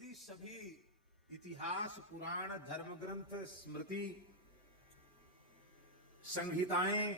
यदि सभी इतिहास, पुराण, धर्म ग्रंथ, स्मृति, संहिताएं,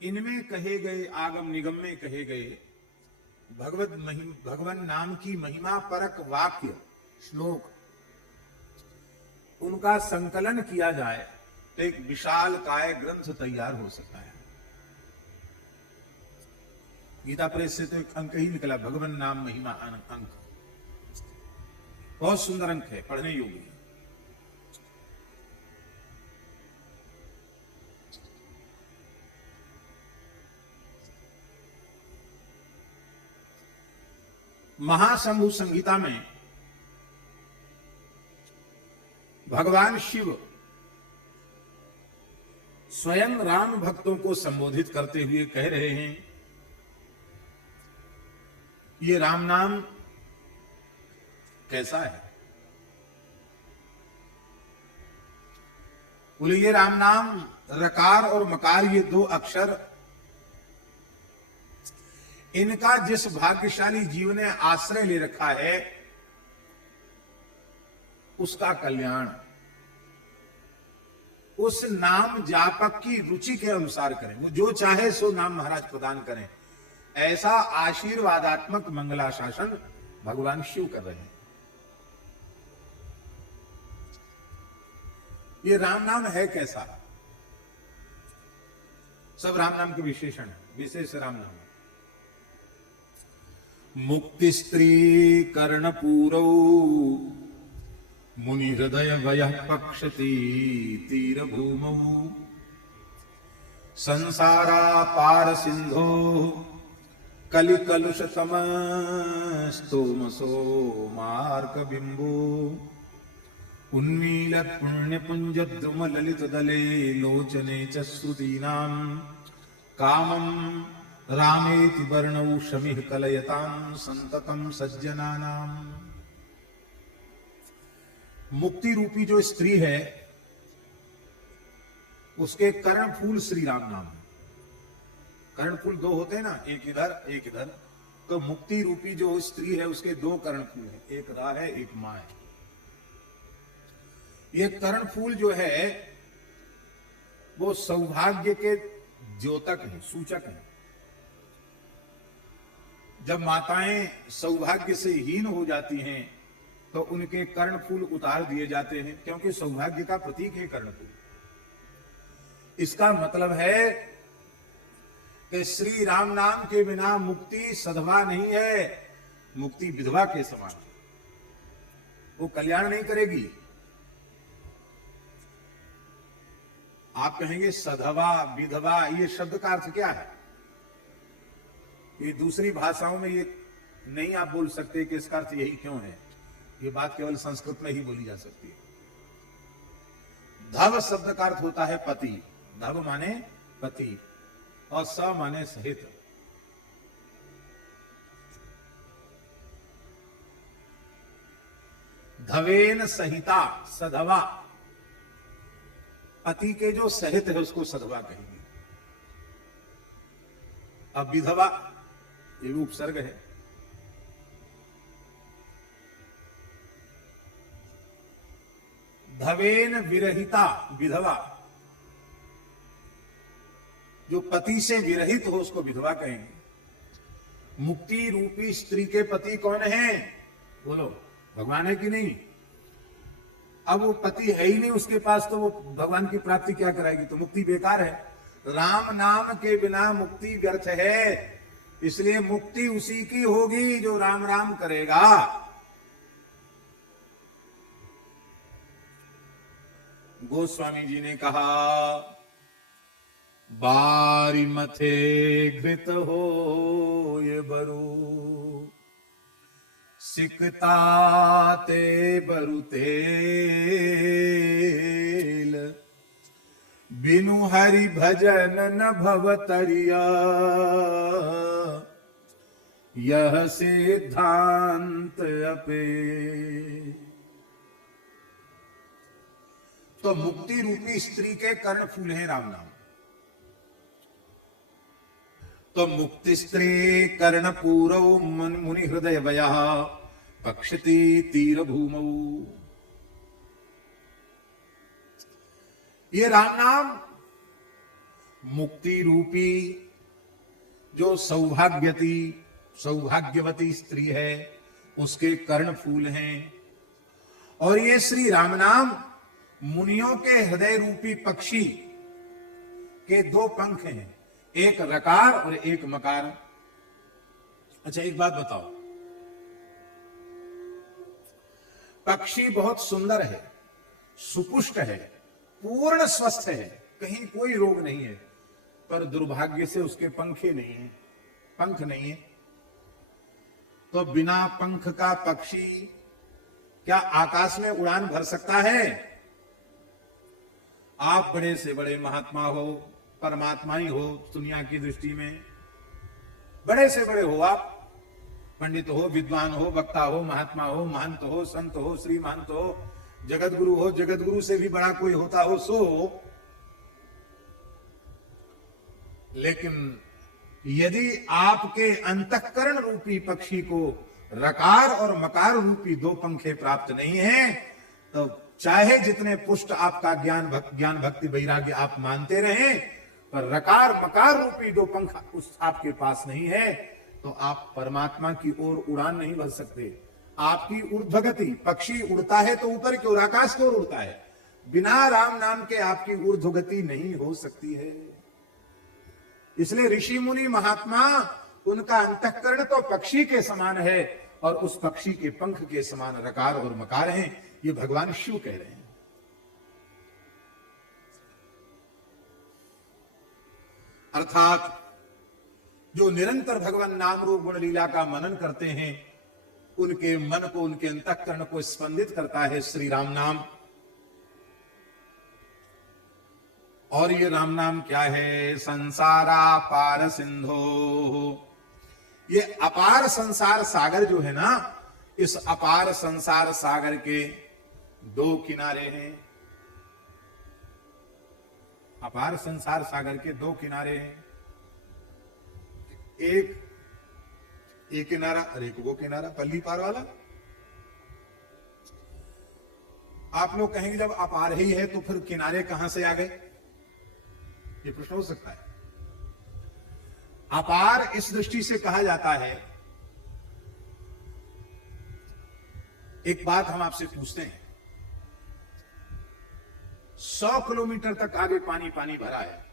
इनमें कहे गए, आगम निगम में कहे गए भगवान नाम की महिमा परक वाक्य, श्लोक, उनका संकलन किया जाए तो एक विशाल काय ग्रंथ तैयार हो सकता है। गीता प्रेस से तो एक अंक ही निकला, भगवान नाम महिमा अंक, बहुत सुंदर अंक है, पढ़ने योग्य है। महाशंभु संहिता में भगवान शिव स्वयं राम भक्तों को संबोधित करते हुए कह रहे हैं, ये राम नाम कैसा है? बोले ये राम नाम, रकार और मकार, ये दो अक्षर, इनका जिस भाग्यशाली जीव ने आश्रय ले रखा है उसका कल्याण उस नाम जापक की रुचि के अनुसार करें। वो जो चाहे सो नाम महाराज प्रदान करें, ऐसा आशीर्वादात्मक मंगलाशासन भगवान शिव कर रहे हैं। ये राम नाम है कैसा? सब राम नाम के विशेषण है, विशेष राम नाम है। मुक्ति स्त्री कर्णपूरौ मुनि हृदय वयः पक्षति तीर भूमौ संसारा पार सिंधो कलि कलुष स्तोमसो मार्क बिंबो उन्मीलत पुण्य पुंज द्रुम ललित दले लोचने च श्रुतीनां कामं रामेति वर्णौ शमिः कलयतां संततम सज्जनानां। मुक्ति रूपी जो स्त्री है उसके कर्ण फूल श्री राम नाम है। कर्ण फूल दो होते हैं ना, एक इधर एक इधर, तो मुक्ति रूपी जो स्त्री है उसके दो कर्ण फूल हैं, एक रा है एक मां है। ये कर्ण फूल जो है वो सौभाग्य के द्योतक है, सूचक है। जब माताएं सौभाग्य से हीन हो जाती हैं तो उनके कर्ण फूल उतार दिए जाते हैं, क्योंकि सौभाग्य का प्रतीक है कर्ण फूल। इसका मतलब है कि श्री राम नाम के बिना मुक्ति सधवा नहीं है, मुक्ति विधवा के समान है, वो कल्याण नहीं करेगी। आप कहेंगे सधवा विधवा, ये शब्द का अर्थ क्या है? ये दूसरी भाषाओं में ये नहीं आप बोल सकते कि इसका अर्थ यही क्यों है। ये बात केवल संस्कृत में ही बोली जा सकती है। धव शब्द का अर्थ होता है पति, धव माने पति और स माने सहित। धवेन सहिता सधवा, पति के जो सहित है उसको सधवा कहेंगे। अब विधवा ये उपसर्ग है। धवेन विरहिता विधवा, जो पति से विरहित हो उसको विधवा कहेंगे। मुक्ति रूपी स्त्री के पति कौन है? बोलो, भगवान है कि नहीं? अब वो पति है ही नहीं उसके पास, तो वो भगवान की प्राप्ति क्या कराएगी? तो मुक्ति बेकार है। राम नाम के बिना मुक्ति व्यर्थ है, इसलिए मुक्ति उसी की होगी जो राम राम करेगा। गोस्वामी जी ने कहा, बारी मथे घृत हो ये बरु सिकता ते बरु तेल बिनु हरि भजन न भवतरिया यह सिद्धांत अपे। तो मुक्ति रूपी स्त्री के कर्ण फूल है राम नाम। तो मुक्ति स्त्री कर्ण पूरव मुनि हृदय वयः पक्षति तीर भूमौ। ये राम नाम मुक्ति रूपी जो सौभाग्यवती स्त्री है उसके कर्ण फूल हैं, और ये श्री राम नाम मुनियों के हृदय रूपी पक्षी के दो पंख हैं, एक रकार और एक मकार। अच्छा एक बात बताओ, पक्षी बहुत सुंदर है, सुपुष्ट है, पूर्ण स्वस्थ है, कहीं कोई रोग नहीं है, पर दुर्भाग्य से उसके पंखे नहीं है, पंख नहीं है। तो बिना पंख का पक्षी क्या आकाश में उड़ान भर सकता है? आप बड़े से बड़े महात्मा हो, परमात्मा ही हो दुनिया की दृष्टि में, बड़े से बड़े हो आप, पंडित हो, विद्वान हो, वक्ता हो, महात्मा हो, महंत हो, संत हो, श्री महंत हो, जगत गुरु हो, जगत गुरु से भी बड़ा कोई होता हो सो, लेकिन यदि आपके अंतःकरण रूपी पक्षी को रकार और मकार रूपी दो पंखे प्राप्त नहीं है, तो चाहे जितने पुष्ट आपका ज्ञान भक्ति वैराग्य आप मानते रहें, पर रकार मकार रूपी दो पंख उस आपके पास नहीं है, तो आप परमात्मा की ओर उड़ान नहीं भर सकते। आपकी ऊर्ध्वगति, पक्षी उड़ता है तो ऊपर की ओर, आकाश की ओर उड़ता है, बिना राम नाम के आपकी ऊर्ध्वगति नहीं हो सकती है। इसलिए ऋषि मुनि महात्मा, उनका अंतःकरण तो पक्षी के समान है और उस पक्षी के पंख के समान रकार और मकार हैं, ये भगवान शिव कह रहे हैं। अर्थात जो निरंतर भगवान नाम रूप गुण लीला का मनन करते हैं, उनके मन को, उनके अंतःकरण को स्पंदित करता है श्री राम नाम। और ये राम नाम क्या है? संसारा पार सिंधो, ये अपार संसार सागर जो है ना, इस अपार संसार सागर के दो किनारे हैं। अपार संसार सागर के दो किनारे हैं, एक किनारा और एक वो किनारा, पल्ली पार वाला। आप लोग कहेंगे जब अपार ही है तो फिर किनारे कहां से आ गए? ये प्रश्न हो सकता है। अपार इस दृष्टि से कहा जाता है, एक बात हम आपसे पूछते हैं, 100 किलोमीटर तक आगे पानी पानी भरा है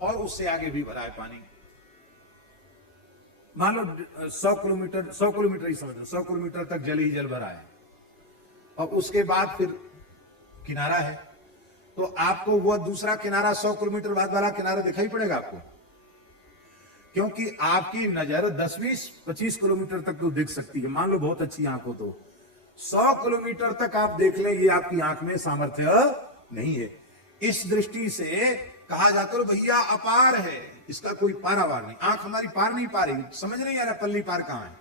और उससे आगे भी भरा है पानी। मान लो 100 किलोमीटर ही समझ लो, 100 किलोमीटर तक जल ही जल भरा है और उसके बाद फिर किनारा है, तो आपको वह दूसरा किनारा 100 किलोमीटर बाद वाला किनारा दिखाई पड़ेगा आपको, क्योंकि आपकी नजर 10-20-25 किलोमीटर तक तो देख सकती है। मान लो बहुत अच्छी आंख हो तो 100 किलोमीटर तक आप देख लें, ये आपकी आंख में सामर्थ्य नहीं है। इस दृष्टि से कहा जाता है भैया अपार है, इसका कोई पारावार नहीं, आंख हमारी पार नहीं पा रही, समझ नहीं आ रहा पल्ली पार कहां है।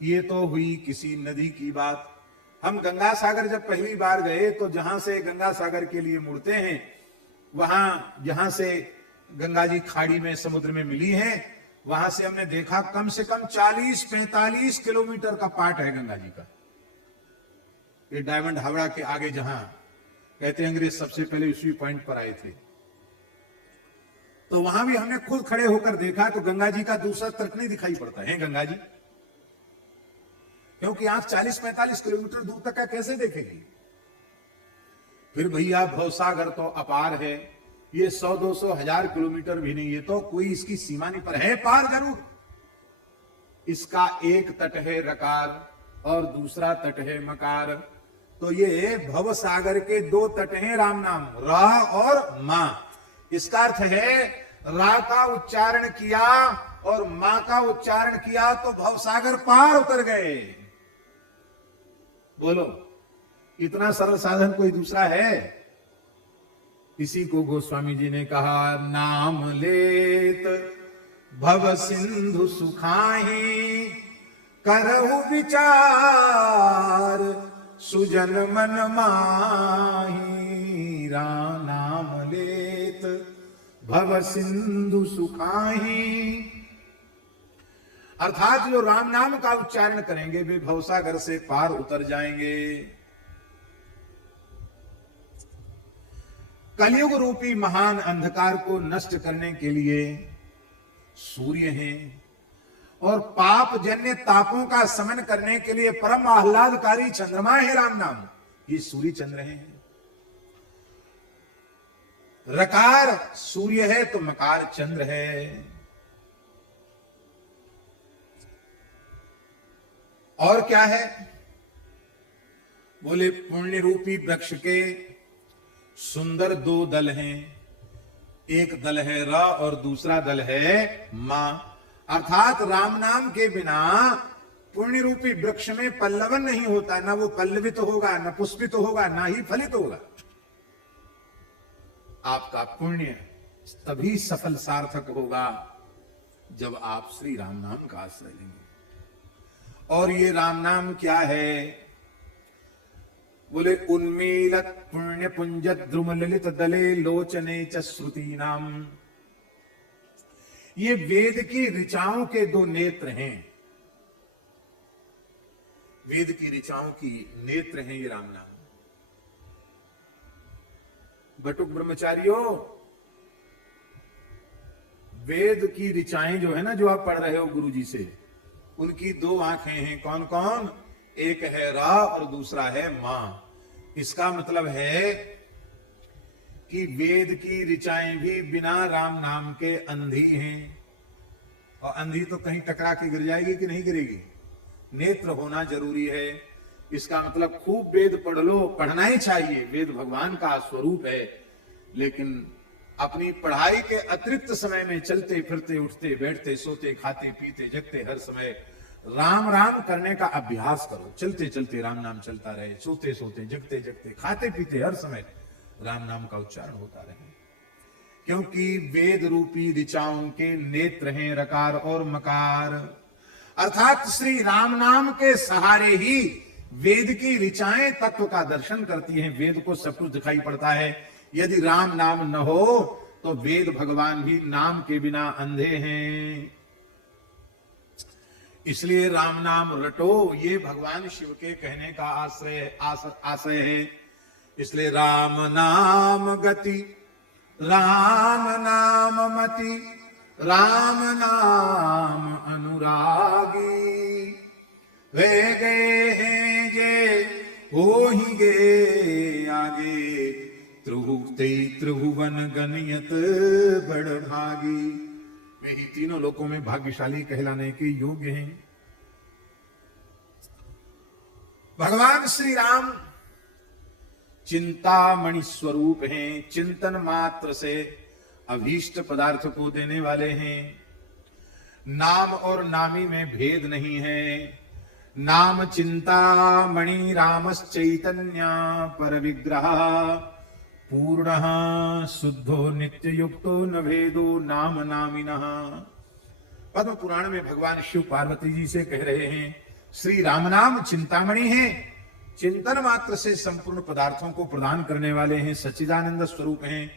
ये तो हुई किसी नदी की बात। हम गंगा सागर जब पहली बार गए तो जहां से गंगा सागर के लिए मुड़ते हैं, वहां जहां से गंगा जी खाड़ी में समुद्र में मिली है, वहां से हमने देखा कम से कम 40-45 किलोमीटर का पार्ट है गंगा जी का। ये डायमंड हावड़ा के आगे जहां कहते हैं अंग्रेज सबसे पहले उसी पॉइंट पर आए थे, तो वहां भी हमने खुद खड़े होकर देखा तो गंगा जी का दूसरा तट नहीं दिखाई पड़ता है गंगा जी, क्योंकि आंख 40-45 किलोमीटर दूर तक का कैसे देखेगी। फिर भैया भवसागर तो अपार है, ये 100-200 हजार किलोमीटर भी नहीं, ये तो कोई इसकी सीमा नहीं, पर है पार जरूर। इसका एक तट है रकार और दूसरा तट है मकार, तो ये भवसागर के दो तट हैं राम नाम, रा और मां। इसका अर्थ है रा का उच्चारण किया और मां का उच्चारण किया तो भवसागर पार उतर गए। बोलो, इतना सरल साधन कोई दूसरा है? इसी को गोस्वामी जी ने कहा, नाम लेत भव सिंधु सुखाही, करहु विचार सुजन मन माही। नाम लेत भव सिंधु सुखाही, अर्थात जो राम नाम का उच्चारण करेंगे वे भवसागर से पार उतर जाएंगे। कलयुग रूपी महान अंधकार को नष्ट करने के लिए सूर्य हैं और पाप जन्य तापों का समन करने के लिए परम आह्लादकारी चंद्रमा है राम नाम। ये सूर्य चंद्र है। रकार सूर्य है तो मकार चंद्र है। और क्या है? बोले पुण्य रूपी वृक्ष के सुंदर दो दल हैं। एक दल है र और दूसरा दल है मां। अर्थात राम नाम के बिना पुण्य रूपी वृक्ष में पल्लवन नहीं होता, ना वो पल्लवित होगा, ना पुष्पित होगा, ना ही फलित होगा। आपका पुण्य तभी सफल सार्थक होगा जब आप श्री राम नाम का आश्रय लेंगे। और ये राम नाम क्या है? बोले उन्मीलत पुण्य पुंज द्रुम ललित दले लोचने च श्रुति नाम। ये वेद की ऋचाओं के दो नेत्र हैं। वेद की ऋचाओं की नेत्र हैं ये राम नाम। बटुक ब्रह्मचारियों, वेद की ऋचाएं जो है ना, जो आप पढ़ रहे हो गुरु जी से, उनकी दो आंखें हैं। कौन कौन? एक है रा और दूसरा है मां। इसका मतलब है कि वेद की ऋचाएं भी बिना राम नाम के अंधी हैं। और अंधी तो कहीं टकरा के गिर जाएगी कि नहीं गिरेगी? नेत्र होना जरूरी है। इसका मतलब खूब वेद पढ़ लो, पढ़ना ही चाहिए। वेद भगवान का स्वरूप है, लेकिन अपनी पढ़ाई के अतिरिक्त समय में चलते फिरते, उठते बैठते, सोते खाते पीते जगते हर समय राम राम करने का अभ्यास करो। चलते चलते राम नाम चलता रहे, सोते सोते जगते जगते खाते पीते हर समय राम नाम का उच्चारण होता रहे। क्योंकि वेद रूपी ऋचाओं के नेत्र हैं रकार और मकार। अर्थात श्री राम नाम के सहारे ही वेद की ऋचाएं तत्व का दर्शन करती हैं। वेद को सब कुछ दिखाई पड़ता है। यदि राम नाम न हो तो वेद भगवान भी नाम के बिना अंधे हैं। इसलिए राम नाम रटो, ये भगवान शिव के कहने का आशय है। इसलिए राम नाम गति, राम नाम मति, राम नाम अनुरागी। वे गए हैं जे हो ही गए आगे, त्रिभुवते त्रिभुवन गनियत बड़ भागी। वे ही तीनों लोकों में भाग्यशाली कहलाने के योग्य हैं। भगवान श्री राम चिंतामणि स्वरूप हैं। चिंतन मात्र से अभीष्ट पदार्थ को देने वाले हैं। नाम और नामी में भेद नहीं है। नाम चिंतामणि रामश्चैतन्य पर विग्रह, पूर्णः शुद्धो नित्य युक्तो न भेदो नाम नामिनः। पद्म पुराण में भगवान शिव पार्वती जी से कह रहे हैं, श्री राम नाम चिंतामणि है। चिंतन मात्र से संपूर्ण पदार्थों को प्रदान करने वाले हैं। सच्चिदानंद स्वरूप हैं।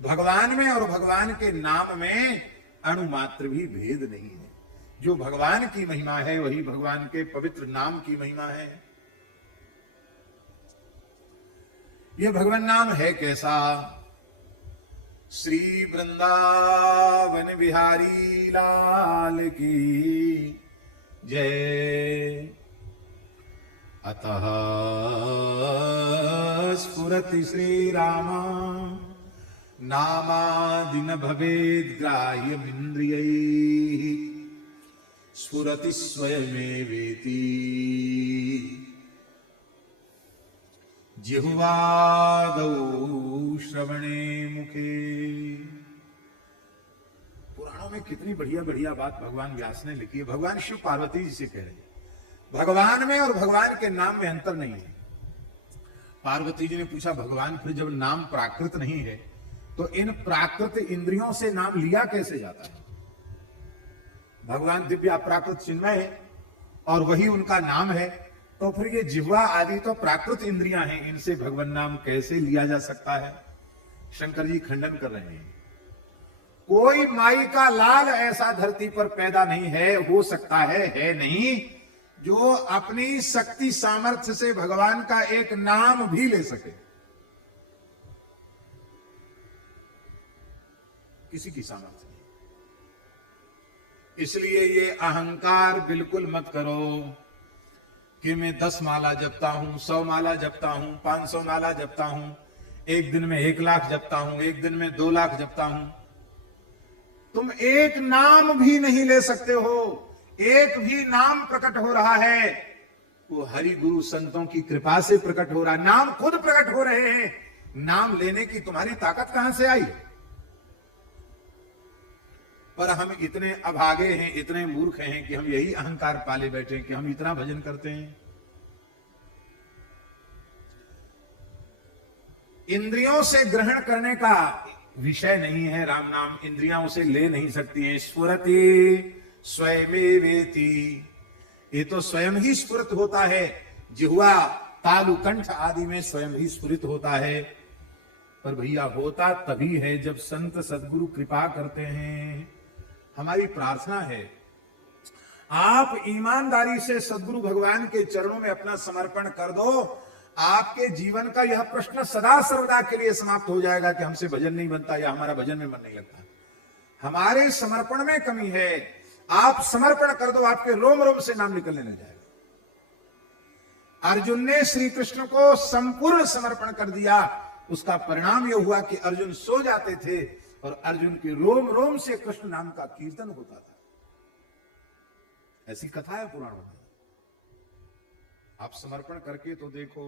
भगवान में और भगवान के नाम में अणु मात्र भी भेद नहीं है। जो भगवान की महिमा है वही भगवान के पवित्र नाम की महिमा है। यह भगवान नाम है कैसा? श्री वृंदावन बिहारी लाल की जय। अतः स्फुरति श्री राम नामादिन भवेद् ग्राह्यमिन्द्रियैः, स्फुरति स्वयमेवेति जिह्वादौ श्रवणे मुखे। पुराणों में कितनी बढ़िया बढ़िया बात भगवान व्यास ने लिखी है। भगवान शिव पार्वती जी से कह रहे हैं, भगवान में और भगवान के नाम में अंतर नहीं है। पार्वती जी ने पूछा, भगवान फिर जब नाम प्राकृत नहीं है तो इन प्राकृत इंद्रियों से नाम लिया कैसे जाता है? भगवान दिव्य अपराकृत चिन्मय है और वही उनका नाम है, तो फिर ये जिह्वा आदि तो प्राकृत इंद्रियां हैं, इनसे भगवान नाम कैसे लिया जा सकता है? शंकर जी खंडन कर रहे हैं। कोई माई का लाल ऐसा धरती पर पैदा नहीं है, हो सकता है नहीं, जो अपनी शक्ति सामर्थ्य से भगवान का एक नाम भी ले सके। किसी की सामर्थ्य नहीं। इसलिए ये अहंकार बिल्कुल मत करो कि मैं 10 माला जपता हूं, 100 माला जपता हूं, 500 माला जपता हूं, एक दिन में 1 लाख जपता हूं, एक दिन में 2 लाख जपता हूं। तुम एक नाम भी नहीं ले सकते हो। एक भी नाम प्रकट हो रहा है वो हरि गुरु संतों की कृपा से प्रकट हो रहा है। नाम खुद प्रकट हो रहे हैं, नाम लेने की तुम्हारी ताकत कहां से आई? पर हम इतने अभागे हैं, इतने मूर्ख हैं कि हम यही अहंकार पाले बैठे हैं कि हम इतना भजन करते हैं। इंद्रियों से ग्रहण करने का विषय नहीं है राम नाम, इंद्रियां उसे ले नहीं सकती हैं। स्फुरति स्वयमेवेति, ये तो स्वयं ही स्फुरित होता है। जिह्वा, तालु, कंठ आदि में स्वयं ही स्फुरित होता है। पर भैया होता तभी है जब संत सदगुरु कृपा करते हैं। हमारी प्रार्थना है आप ईमानदारी से सदगुरु भगवान के चरणों में अपना समर्पण कर दो। आपके जीवन का यह प्रश्न सदा सर्वदा के लिए समाप्त हो जाएगा कि हमसे भजन नहीं बनता या हमारा भजन में मन नहीं लगता। हमारे समर्पण में कमी है। आप समर्पण कर दो, आपके रोम रोम से नाम निकलने लग जाएगा। अर्जुन ने श्री कृष्ण को संपूर्ण समर्पण कर दिया। उसका परिणाम यह हुआ कि अर्जुन सो जाते थे और अर्जुन के रोम रोम से कृष्ण नाम का कीर्तन होता था। ऐसी कथा है पुराणों में। आप समर्पण करके तो देखो।